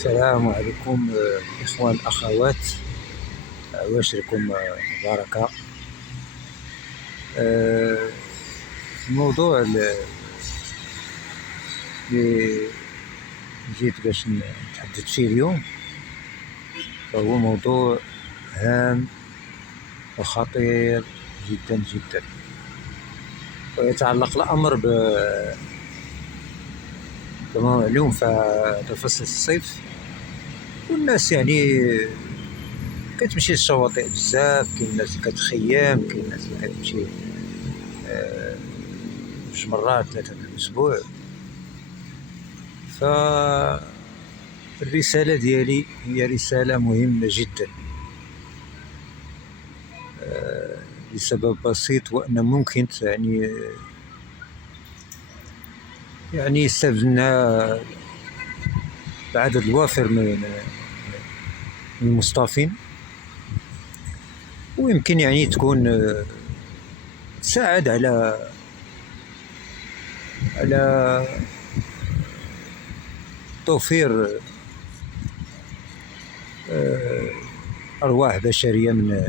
السلام عليكم إخوان أخوات، عواشركم بركة. الموضوع اللي جيت باش نتحدث فيه اليوم فهو موضوع هام وخطير جدا جدا، ويتعلق الأمر كما معلوم في فصل الصيف، والناس يعني كتمشي للشواطئ بزاف. كاين الناس اللي كتخيم، كاين الناس اللي كتمشي جوج مرات 3 في الأسبوع. فالرسالة ديالي هي رسالة مهمة جدا لسبب بسيط، وأن ممكن يعني يستبدلنا بعدد الوافر من المصطافين، ويمكن يعني تكون تساعد على توفير أرواح بشرية من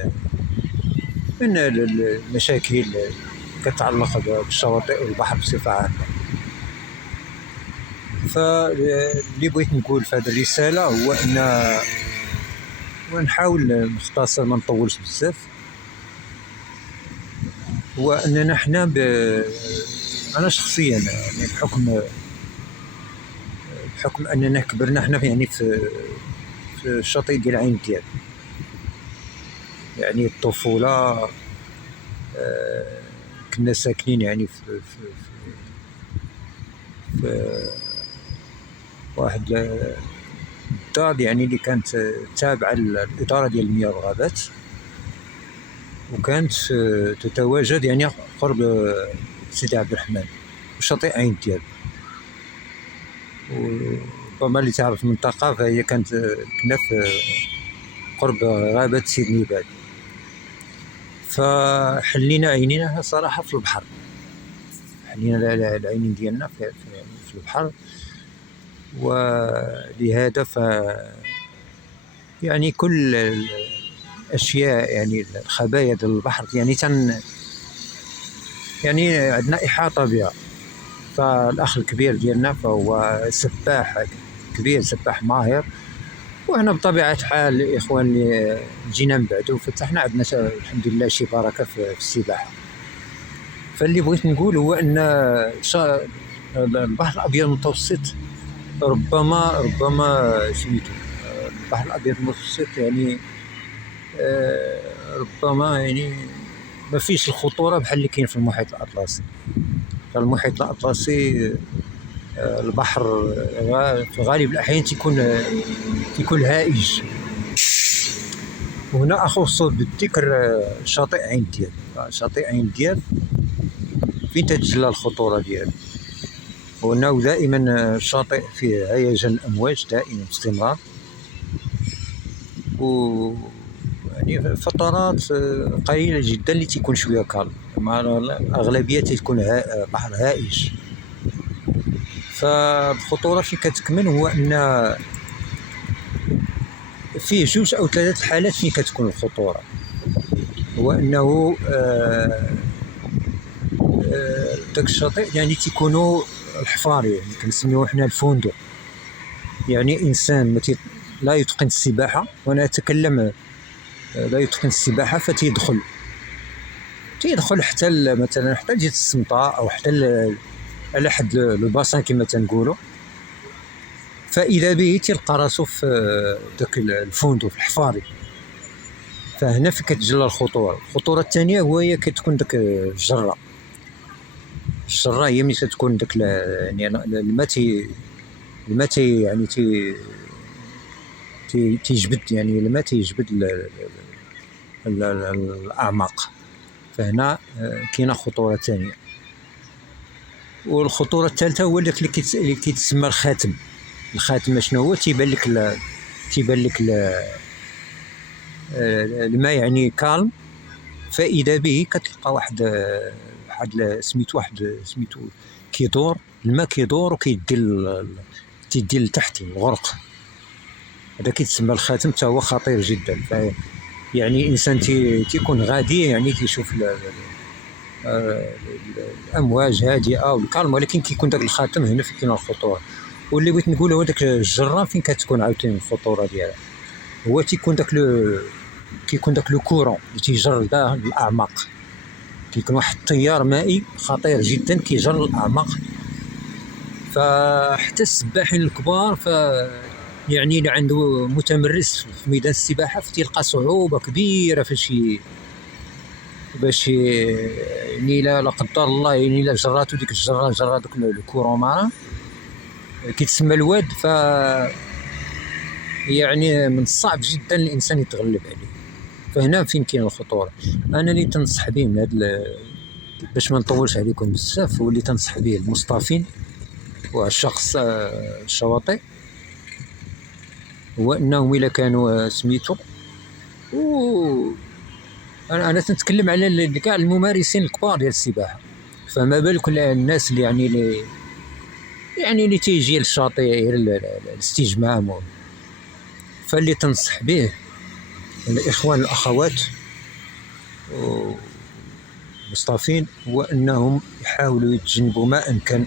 المشاكل اللي كتعلق بالشواطئ والبحر بصفة عامة. فاللي بغيت نقول في هذه الرسالة هو أن، ونحاول نختصر ما نطولش بزاف، هو أننا حنا أنا شخصيا يعني بحكم أننا كبرنا حنا يعني في الشاطئ ديال عين دياب، يعني الطفولة كنا ساكنين يعني في واحد الدار يعني اللي كانت تابعة للإدارة ديال المياه والغابات، وكانت تتواجد يعني قرب سيدي عبد الرحمن وشاطئ عين دياب. وربما اللي تعرف المنطقة فهي كنا في قرب غابة سيد نيبال. فحلينا عينينا صراحة في البحر، حلينا العينين ديالنا في البحر، ولهذا يعني كل الأشياء يعني الخبايا ديال البحر يعني عندنا إحاطة بها. فالأخ الكبير ديالنا فهو سباح كبير، سباح ماهر، وحنا بطبيعة الحال الإخوان اللي جينا من بعدو فتحنا عندنا الحمد لله شي بركة في السباحة. فاللي بغيت نقول هو أن البحر الأبيض المتوسط ربما سميتو البحر الأبيض المتوسط يعني ربما يعني ما فيش الخطورة بحال اللي كاين في المحيط الأطلسي. فالمحيط الأطلسي البحر في غالب الأحيان تيكون هائج. وهنا أخص بالذكر شاطئ عين دياب. شاطئ عين دياب فين تتجلى الخطورة ديالو، وأنه دائما الشاطئ فيه هيجان الأمواج دائما باستمرار، و يعني فترات قليلة جدا اللي تيكون شوية كالم، مع الأغلبية تكون بحر هائج. فالخطورة فين كتكمن هو أن فيه 2 أو 3 حالات فين كتكون الخطورة، هو أنه داك الشاطئ يعني تيكونوا الحفاري، يعني كنسميوه حنا الفندق، يعني إنسان لا يتقن السباحة، وأنا أتكلم لا يتقن السباحة، فتيدخل حتى مثلا حتى لجهة السمطة أو حتى على حد الباسان كما تنقولوا، فإذا به تلقى راسو في داك الفندق في الحفاري. فهنا فين كتجلى الخطورة. الخطورة الثانية هي كتكون داك الجرة هي ملي كتكون داك يعني الماء يعني تيجبد، يعني الماء تيجبد الأعماق. فهنا كاينه خطورة ثانية. والخطورة الثالثة هو داك اللي كيتسمى الخاتم. شنو هو؟ تيبان لك الماء يعني كالم، فإذا به كتلقى واحد سميتو كيدور الماء، كيدور وكيدي لتحت الغرق. هذا كيتسمى الخاتم، حتى هو خطير جدا. يعني الانسان تيكون غادي يعني كيشوف الامواج هادئه والكالم، ولكن كيكون داك الخاتم هنا فين كاين الخطوره. واللي بغيت نقول هو داك الجره فين كتكون عاوتاني الخطوره ديالها، هو تيكون داك لو كورون اللي تيجر للاعماق. كيكون واحد التيار مائي خطير جدا كيجر للاعماق. فحتى السباحين الكبار يعني اللي عنده متمرس في ميدان السباحه فتلقى صعوبه كبيره باش يعني لا قدر الله يعني لا جراتو ديك الجره، جرى داك الكورون ماران كيتسمى الواد. يعني من الصعب جدا الانسان يتغلب عليه. فهنا فين كاين الخطوره. انا اللي تنصح به من هذا باش ما نطولش عليكم بزاف، هو اللي تنصح به المصطافين والشخص الشواطئ، هو انهم الا كانوا سميتو انا تنتكلم على كاع الممارسين الكبار ديال السباحه، فما بالك الناس اللي اللي تيجي للشاطئ الاستجمام. فاللي تنصح به الاخوان الاخوات المصطافين هو انهم يحاولوا يتجنبوا ما امكن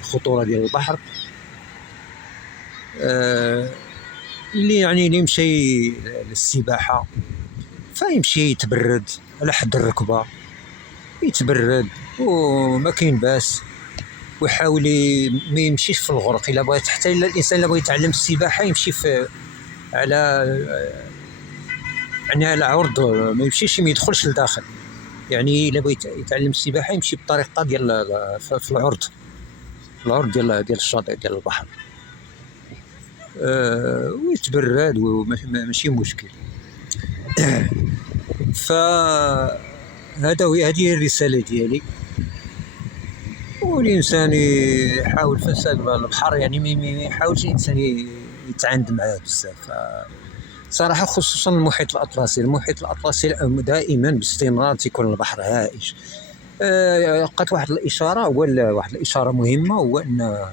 الخطوره ديال البحر. اللي يمشي للسباحه فيمشي يتبرد على حد الركبه، يتبرد وما كاين باس، ويحاول ما يمشيش في الغرق. الا بغى حتى الانسان الا بغى يتعلم السباحه يمشي على عرض، ما يمشيش ما يدخلش لداخل. يعني الا بغى يتعلم السباحه يمشي بطريقه ديال في العرض ديال الشاطئ ديال البحر، ويتبرد وماشي مشكل. فهذه هي الرساله ديالي. والانسان يحاول في البحر يعني ما يحاولش الانسان يتعاند معاه بزاف صراحه، خصوصا المحيط الاطلسي دائما باستمرار تيكون البحر هائج. بقات واحد الاشاره مهمه، هو ان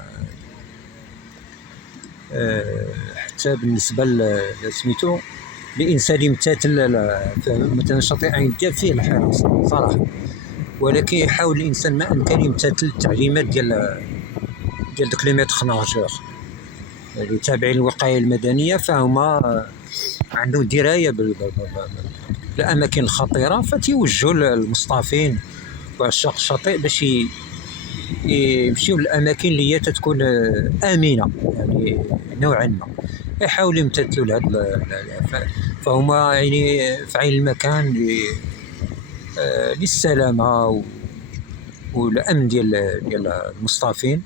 حتى بالنسبه لسميتو الانسان يمتثل مثلا شاطئ عين الجاب فيه الحارس صراحه، ولكن يحاول الانسان ما امكن يمتثل التعليمات ديال داك لي ميتر ناجور اللي تابعين الوقايه المدنيه، فهما عندهم درايه بالاماكن الخطيره، فتيوجهوا المصطافين وعشاق الشاطئ باش يمشيو للاماكن اللي هي تتكون امنه يعني نوعا ما، يحاولوا يمتثلوا لهذا. فهما يعني في عين المكان للسلامه والامن ديال المصطافين،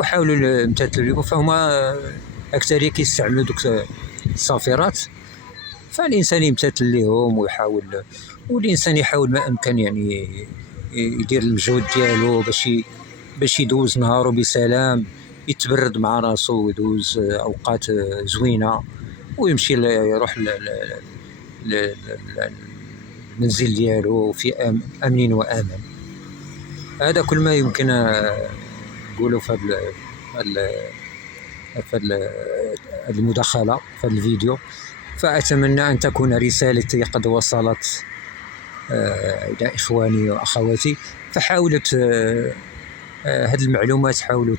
وحاولوا يمتثلوا. فهما اكثر كيستعملوا دوك الصافرات، فالانسان يمتثل لهم ويحاول، والانسان يحاول ما امكن يعني يدير المجهود ديالو باش يدوز نهارو بسلام، يتبرد مع راسو ويدوز اوقات زوينه، ويمشي يروح للمنزل ديالو في امن وامان. هذا كل ما يمكن نقوله في المداخله في الفيديو. فأتمنى أن تكون رسالتي قد وصلت إلى إخواني وأخواتي، فحاولوا هذه المعلومات حاولوا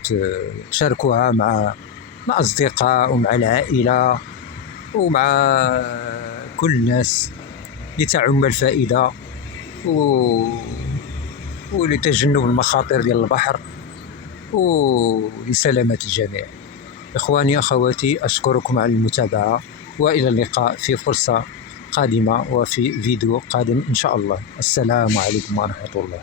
تشاركوها مع الأصدقاء ومع العائلة ومع كل الناس لتعم الفائدة ولتجنب المخاطر ديال البحر ولسلامة الجميع. إخواني أخواتي، أشكركم على المتابعة، وإلى اللقاء في فرصة قادمة وفي فيديو قادم إن شاء الله. السلام عليكم ورحمة الله.